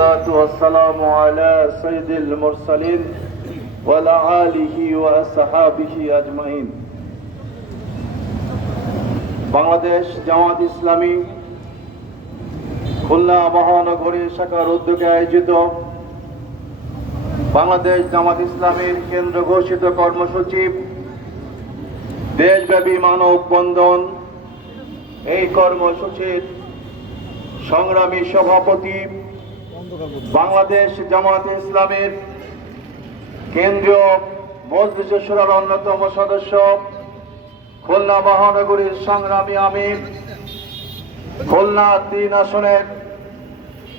والصلاة والسلام على سيد المرسلين وعلى آله وأصحابه أجمعين বাংলাদেশ জামাত ইসলামী খুলনা মহানগরী শাখার উদ্যোগে আয়োজিত বাংলাদেশ জামাত ইসলামীর কেন্দ্র ঘোষিত কর্মসূচি দেশব্যাপী মানব বন্ধন এই কর্মসূচির সংগ্রামী সভাপতি বাংলাদেশ জামাত ইসলামের কেন্দ্রীয় মজলিস সুরার অন্যতম সদস্য খুলনা মহানগরীর সংগ্রামী আমির। খুলনা তিন আসনের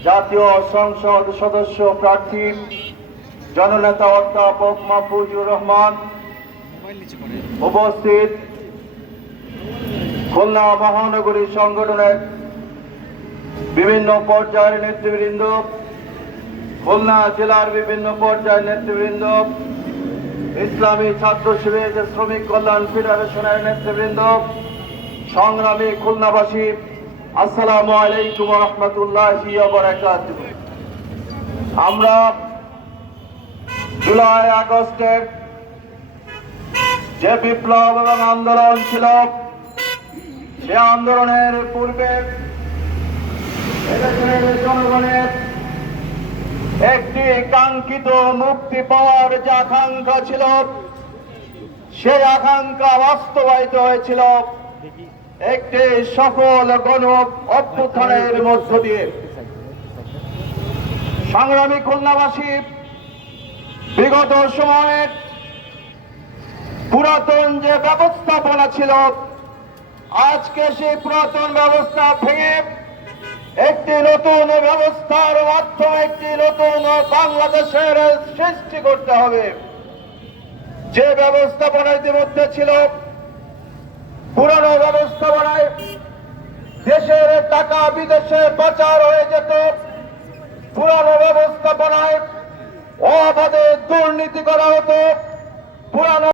জাতীয় সংসদ সদস্য প্রার্থী, জননেতা অধ্যাপক মাহফুজুর রহমান। উপস্থিত খুলনা মহানগরী সংগঠনের বিভিন্ন পর্যায়ের নেতৃবৃন্দ খুলনা জেলার বিভিন্ন পর্যায়ের নেতৃবৃন্দ, ইসলামী ছাত্র শিবির শ্রমিক কল্যাণ ফেডারেশনের নেতৃবৃন্দ, সংগ্রামী খুলনাবাসী, আসসালামু আলাইকুম রহমতুল্লাহ আমরা জুলাই আগস্টের যে বিপ্লব এবং আন্দোলন ছিল, সে আন্দোলনের পূর্বে জনগণের একটি কাঙ্ক্ষিত মুক্তি পাওয়ার যে আকাঙ্ক্ষা ছিল, সেই আকাঙ্ক্ষা বাস্তবায়িত হয়েছিল একটি সফল গণ অভ্যুত্থানের মধ্য দিয়ে। সংগ্রামী খুলনাবাসী, বিগত সময়ে পুরাতন যে ব্যবস্থাপনা ছিল, আজকে সেই পুরাতন ব্যবস্থা ভেঙে একটি নতুন ব্যবস্থার মাধ্যমে একটি নতুন বাংলাদেশের সৃষ্টি করতে হবে। যে ব্যবস্থাপনা ইতিমধ্যে ছিল, পুরানো ব্যবস্থাপনায় দেশের টাকা বিদেশে পাচার হয়ে যেত। পুরানো ব্যবস্থাপনায় অবাধে দুর্নীতি করা হতো। পুরানো